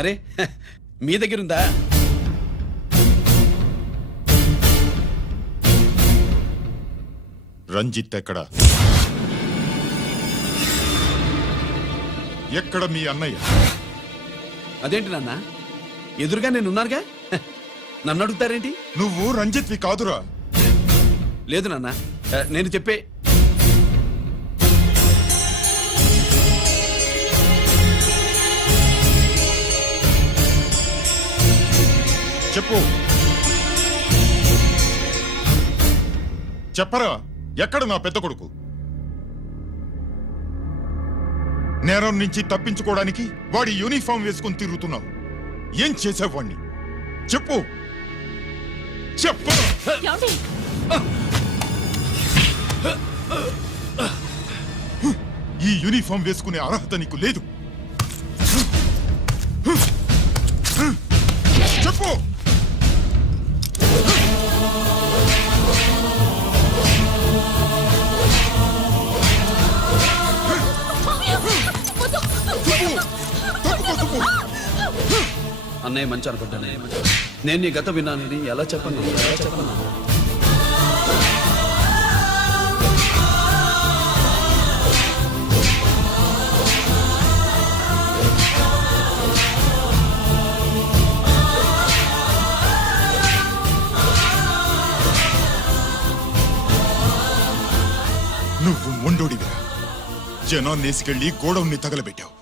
అరే మీ దగ్గరుందా? రంజిత్ ఎక్కడా? ఎక్కడ మీ అన్నయ్య? అదేంటి నాన్న, ఎదురుగా నేనున్నానుగా, నన్ను అడుగుతారేంటి? నువ్వు రంజిత్వి కాదురా. లేదు నాన్న, నేను చెప్పే. చెప్పు, చెప్పరా, ఎక్కడ నా పెద్ద కొడుకు? నేరం నుంచి తప్పించుకోవడానికి వాడి యూనిఫామ్ వేసుకుని తిరుగుతున్నావు. ఏం చేసావు వాణ్ణి? చెప్పు, చెప్పు. ఈ యూనిఫామ్ వేసుకునే అర్హత నీకు లేదు. చెప్పు. అన్నయ్య మంచి అనుకుంటానే. నేను నీ గత విన్నానని ఎలా చెప్పను? నువ్వు మొండోడిగా జనాన్నేసుకెళ్లి గోడౌన్ని తగలబెట్టావు.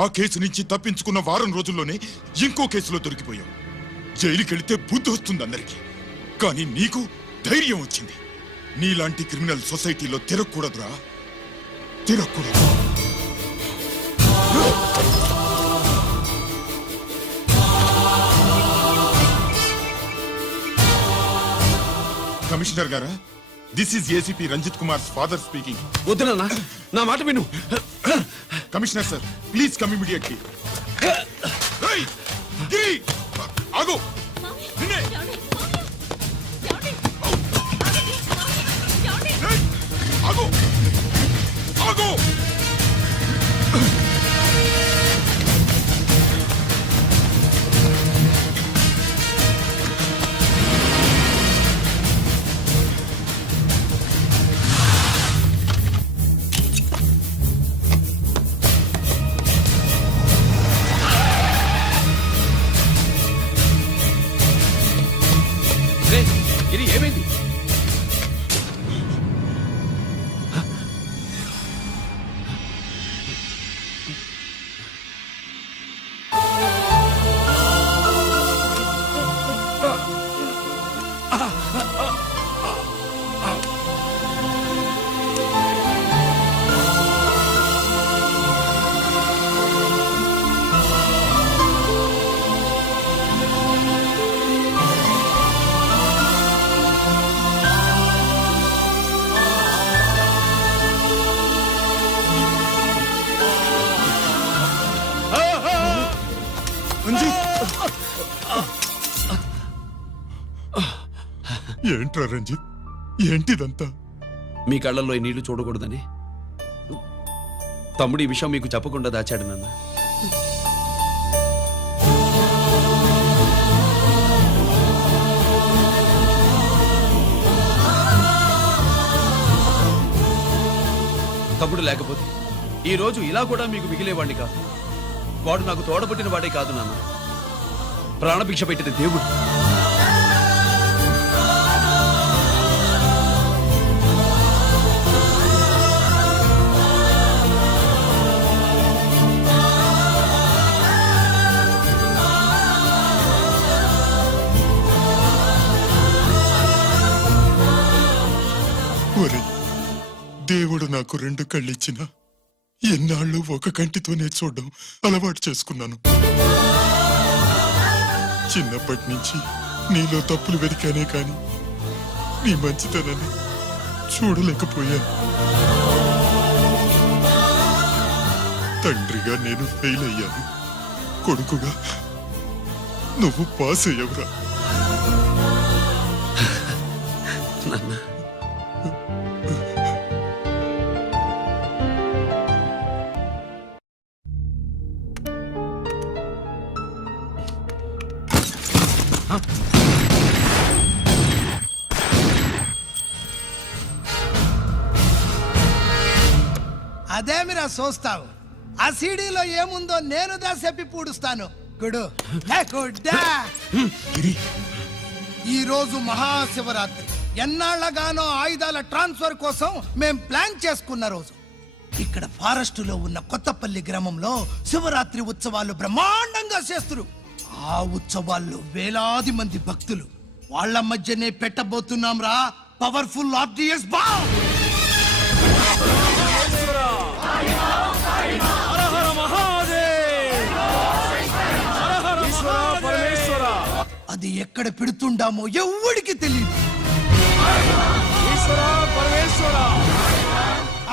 ఆ కేసు నుంచి తప్పించుకున్న వారం రోజుల్లోనే ఇంకో కేసులో దొరికిపోయావు. జైలుకెళ్తే బుద్ధి వస్తుంది అందరికీ, కానీ నీకు ధైర్యం వచ్చింది. నీలాంటి క్రిమినల్ సొసైటీలో తిరగకూడదురా, తిరగకూడదు. కమిషనర్ గారా, this is ACP Ranjith Kumar father speaking. వద్దు నాన్న, నా మాట విను. Commissioner sir, please come immediately. ఆగు. ఆగు. ఆగు. ఇది ఏమైంది? ఏంట్రా రంజిత్, ఏంటిదంతా? మీ కళ్ళల్లో ఈ నీళ్లు చూడకూడదని తమ్ముడు ఈ విషయం మీకు చెప్పకుండా దాచాడు నాన్న. తమ్ముడు లేకపోతే ఈ రోజు ఇలా కూడా మీకు మిగిలేవాడిని కాదు. వాడు నాకు తోడబుట్టిన వాడే కాదు నాన్న, ప్రాణభిక్ష పెట్టిన దేవుడు. దేవుడు నాకు 2 కళ్ళిచ్చినా ఎన్నాళ్ళు ఒక కంటితోనే చూడడం అలవాటు చేసుకున్నాను. చిన్నప్పటి నుంచి నీలో తప్పులు వెతికానే కాని నీ మంచితనాన్ని చూడలేకపోయాను. తండ్రిగా నేను ఫెయిల్ అయ్యాను, కొడుకుగా నువ్వు పాస్ అయ్యవురా. అదేమిరా చూస్తావు? ఆ సీడీలో ఏముందో నేనుదా చెప్పి పూడుస్తాను. గుడు గుడ్డా. ఈ రోజు మహాశివరాత్రి. ఎన్నాళ్లగానో ఆయుధాల ట్రాన్స్ఫర్ కోసం మేం ప్లాన్ చేసుకున్న రోజు. ఇక్కడ ఫారెస్ట్ లో ఉన్న కొత్తపల్లి గ్రామంలో శివరాత్రి ఉత్సవాలు బ్రహ్మాండంగా చేస్తురు. ఆ ఉత్సవాల్లో వేలాది మంది భక్తులు. వాళ్ళ మధ్యనే పెట్టబోతున్నాం రా పవర్ఫుల్ ఆర్డిఎస్ బాంబ్. అది ఎక్కడ పెడుతుండామో ఎవ్వడికి తెలియదు.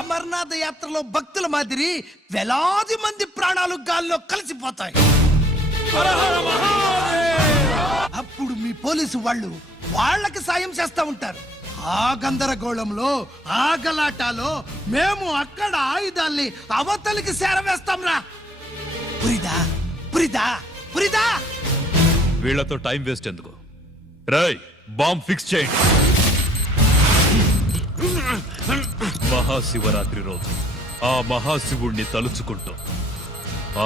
అమర్నాథ్ యాత్రలో భక్తుల మాదిరి వేలాది మంది ప్రాణాలు గాల్లో కలిసిపోతాయి. అప్పుడు మీ పోలీసు వాళ్ళు వాళ్ళకి సాయం చేస్తా ఉంటారు. ఆ గందరగోళంలో ఆ గలాటాలో మేము అక్కడ ఆయుధాల్ని అవతలికి చేరవేస్తాం రా. పురిదా పురిదా పురిదా. వీళ్లతో టైం వేస్ట్ ఎందుకు? రాయ్, బాంబ్ ఫిక్స్ చేయండి. మహాశివరాత్రి రోజు ఆ మహాశివుణ్ణి తలుచుకుంటూ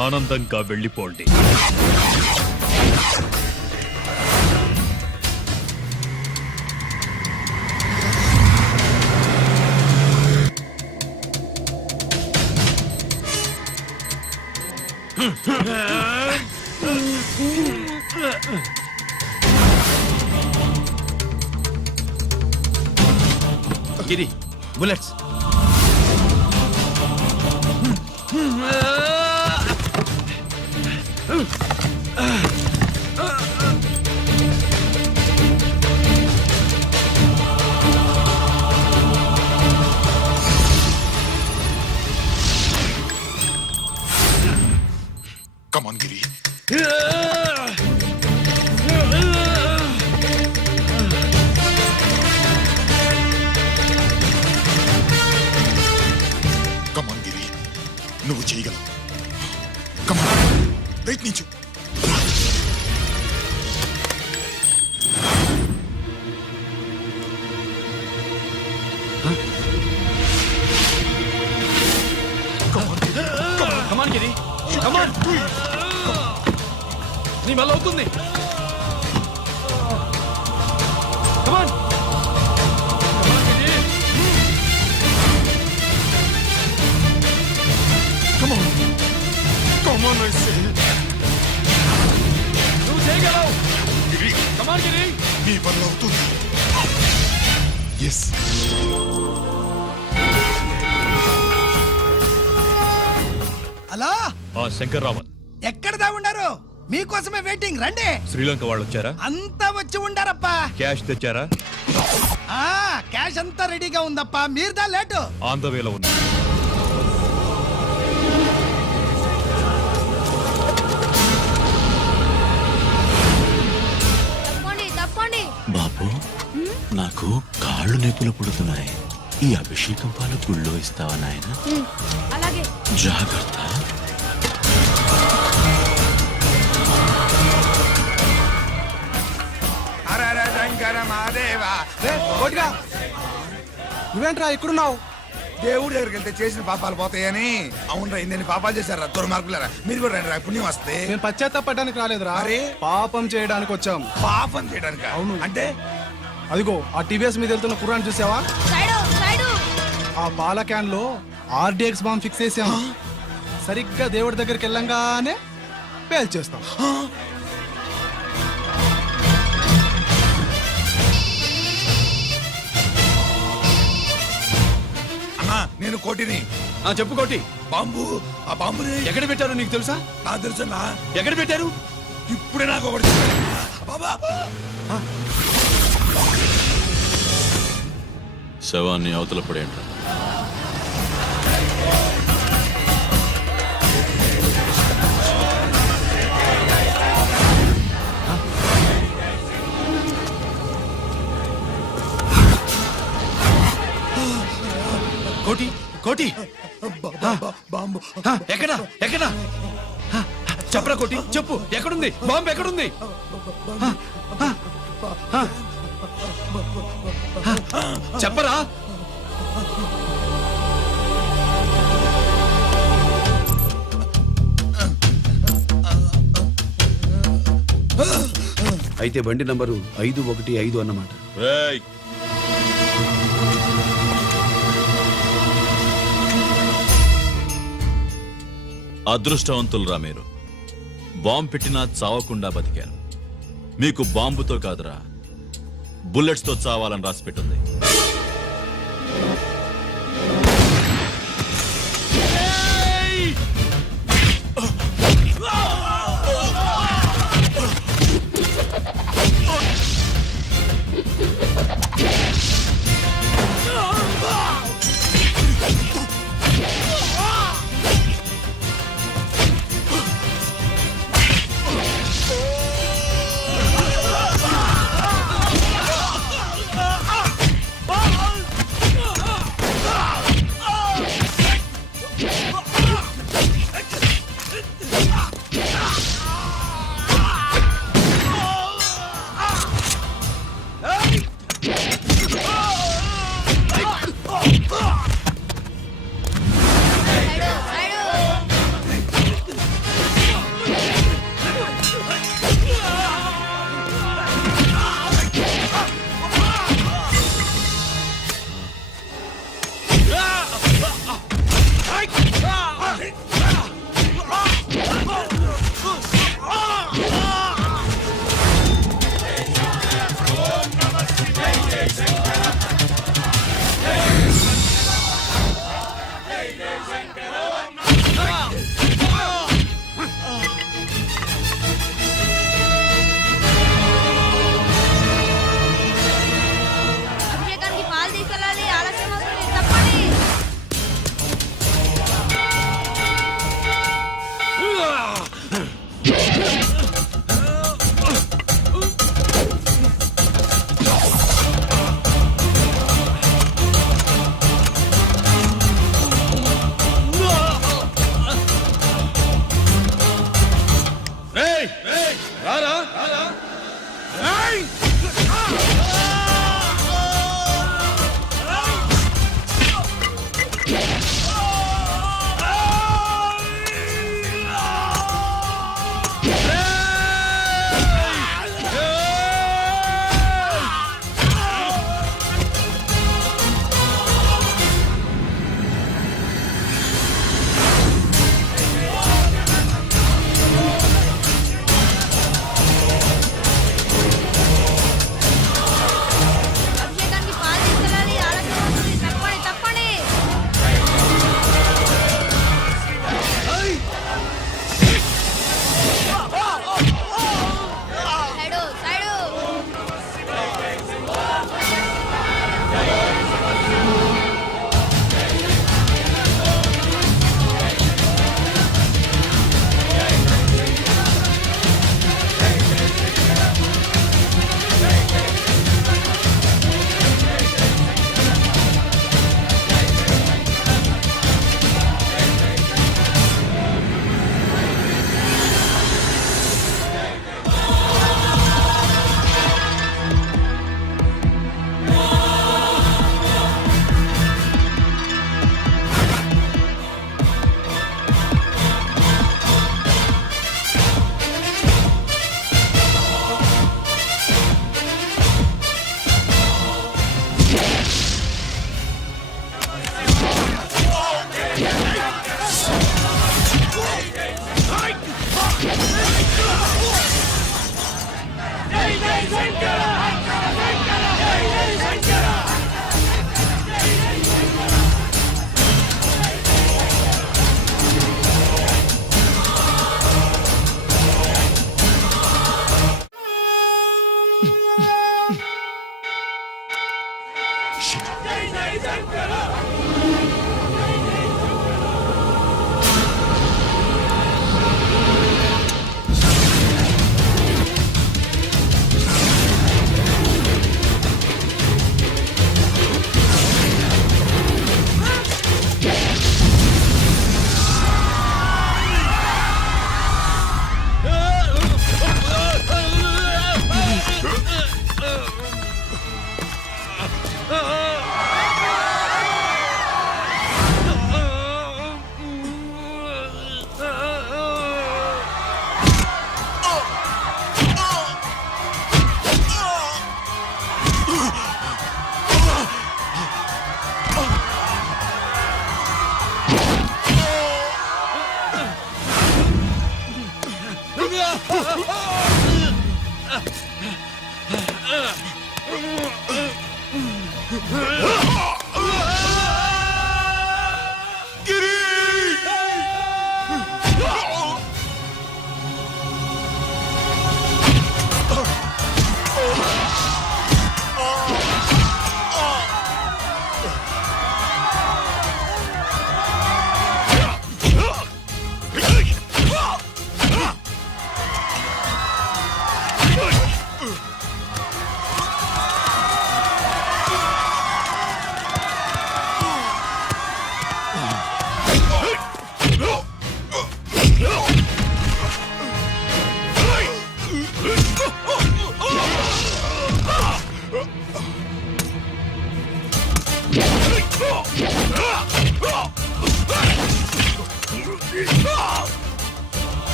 ఆనందంగా వెళ్ళిపోండి. గిరి, బుల్లెట్స్. కమాన్ గిరి. కమాన్ గిరి, నువ్వు చేయగలవు. కమాన్, ప్రయత్నించు. కమాన్ గిరి, కమాన్. నీ వల్ల అవుతుంది. కమాన్. కమాన్, కమాన్ ఐ సే. నువ్వు చేయగలవు. గిరి, కమాన్ గిరి. నీ వల్ల అవుతుంది. ఎస్. హలో, ఆ శంకర్రామన్, ఎక్కడ దాగుండారు? మీకోసమే వెయిటింగ్. రండి. శ్రీలంక వాళ్ళు వచ్చారా? అంతా వచ్చి ఉండారప్పా. క్యాష్ తెచ్చారా? ఆ క్యాష్ అంతా రెడీగా ఉందప్పా. మీరుదా లేటు. ఆన్ ద వేలో ఉంది. తప్పండి. బాబు, నాకు కాళ్ళు నొప్పులు పుడుతున్నాయి. ఈ అభిషేకం పాలు గుళ్ళో ఇస్తావా నాయన? అలాగే. జాగ్రత్త. నువ్వేంట్రా ఇక్కడున్నావు? దేవుడి దగ్గరికి వెళ్తే చేసిన పాపాలు పోతాయని. అవునరా, ఇన్ని పాపాలు చేశారా దుర్మార్గులారా. మీరు కూడా రండి రా, పుణ్యం వస్తే. మేము పశ్చాత్తాపడడానికి రాలేదురా, మరి? పాపం చేయడానికి వచ్చాం. పాపం చేయడానికి? అవును. అంటే అదిగో ఆ టీవీఎస్ మీద వెళ్తున్న కుర్రాన్ని చూసావా? సైడు. ఆ పాల క్యాన్ లో ఆర్డిఎక్స్ బాంబ్ ఫిక్స్ చేసాం. సరిగ్గా దేవుడి దగ్గరికి వెళ్ళంగానే పేల్చేస్తాం. అన్నా, నేను కోటిని. చెప్పు కోటి. బాంబు, ఆ బాంబుని ఎక్కడ పెట్టారు నీకు తెలుసా? నాకు తెలుసన్నా. ఎక్కడ పెట్టారు? ఇప్పుడే నాకు ఒకటి చెప్పాడు. బాబా, శవాన్ని అవతల పడేయండి. కోటి, కోటి. బాంబు ఎక్కడ ఎక్కడ? చెప్పరా కోటి, చెప్పు. ఎక్కడుంది బాంబు? ఎక్కడుంది? చెప్పరా. అయితే బండి నంబరు 515 అన్నమాట. రేయ్, అదృష్టవంతులరా మీరు. బాంబు పెట్టినా చావకుండా బతికారు. మీకు బాంబుతో కాదురా, బుల్లెట్స్తో చావాలని రాసి పెట్టింది. సైడు సైడు అభిషేకానికి పాలు తీసుకెళ్ళాలి, ఆలస్యం అవుతుంది, తప్పండి. అభిషేకానికి పాలు తీసుకెళ్ళాలి, ఆలస్యం అవుతుంది, తప్పండి, తప్పండి. సైడు సైడు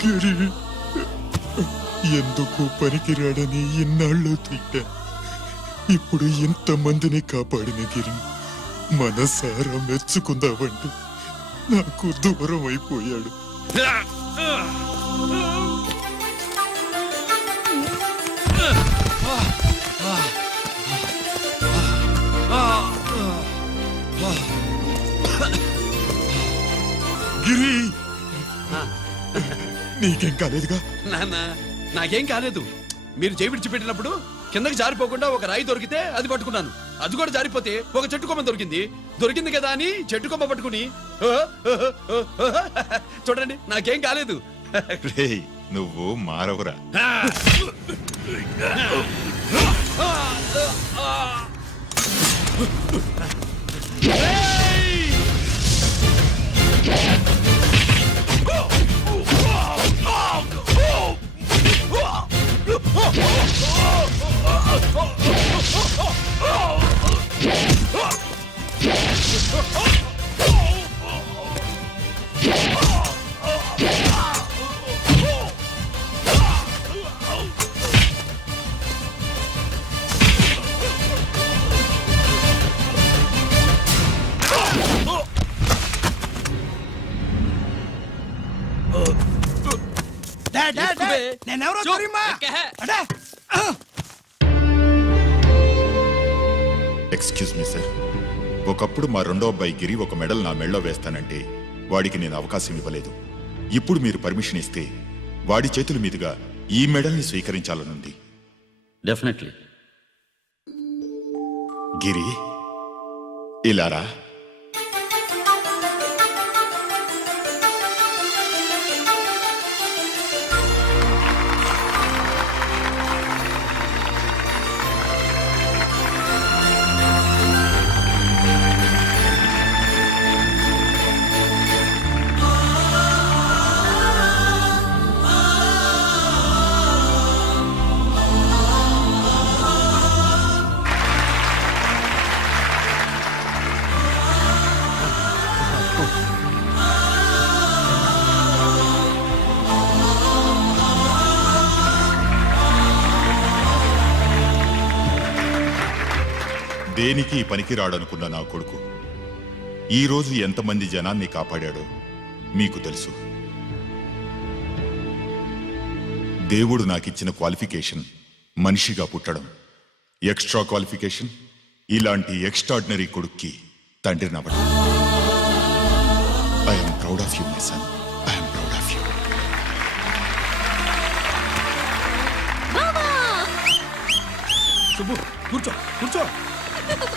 గిరి ఎందుకు పనికిరాడని ఇన్నాళ్ళు తిట్టా. ఇప్పుడు ఇంతమందిని కాపాడిన గిరి మనసారా మెచ్చుకుందామంటే నాకు దూరం అయిపోయాడు. గిరి నీకేం కాలేదుగా? నాన్న నాకేం కాలేదు. మీరు చేయి విడిచిపెట్టినప్పుడు కిందకి జారిపోకుండా ఒక రాయి దొరికితే అది పట్టుకున్నాను. అది కూడా జారిపోతే ఒక చెట్టు కొమ్మ దొరికింది కదా అని చెట్టు కొమ్మ పట్టుకుని చూడండి నాకేం కాలేదు. రేయ్, నువ్వు మారవురా. నేనెవరో తెలియమా? అడే! ఎక్స్క్యూజ్ మీ సార్, ఒకప్పుడు మా రెండో అబ్బాయి గిరి ఒక మెడల్ నా మెడలో వేస్తానంటే వాడికి నేను అవకాశం ఇవ్వలేదు. ఇప్పుడు మీరు పర్మిషన్ ఇస్తే వాడి చేతుల మీదుగా ఈ మెడల్ని స్వీకరించాలనుంది. డెఫినెట్లీ. గిరి ఇలారా. దేనికి పనికి రాడనుకున్న నా కొడుకు ఈ రోజు ఎంతమంది జనాన్ని కాపాడాడో మీకు తెలుసు. దేవుడు నాకిచ్చిన క్వాలిఫికేషన్ మనిషిగా పుట్టడం, ఎక్స్ట్రా క్వాలిఫికేషన్ ఇలాంటి ఎక్స్ట్రాడినరీ కొడుక్కి తండ్రినవ్వడం. I'm proud of you my son, I'm proud of you. Subbu కూర్చో కూర్చో.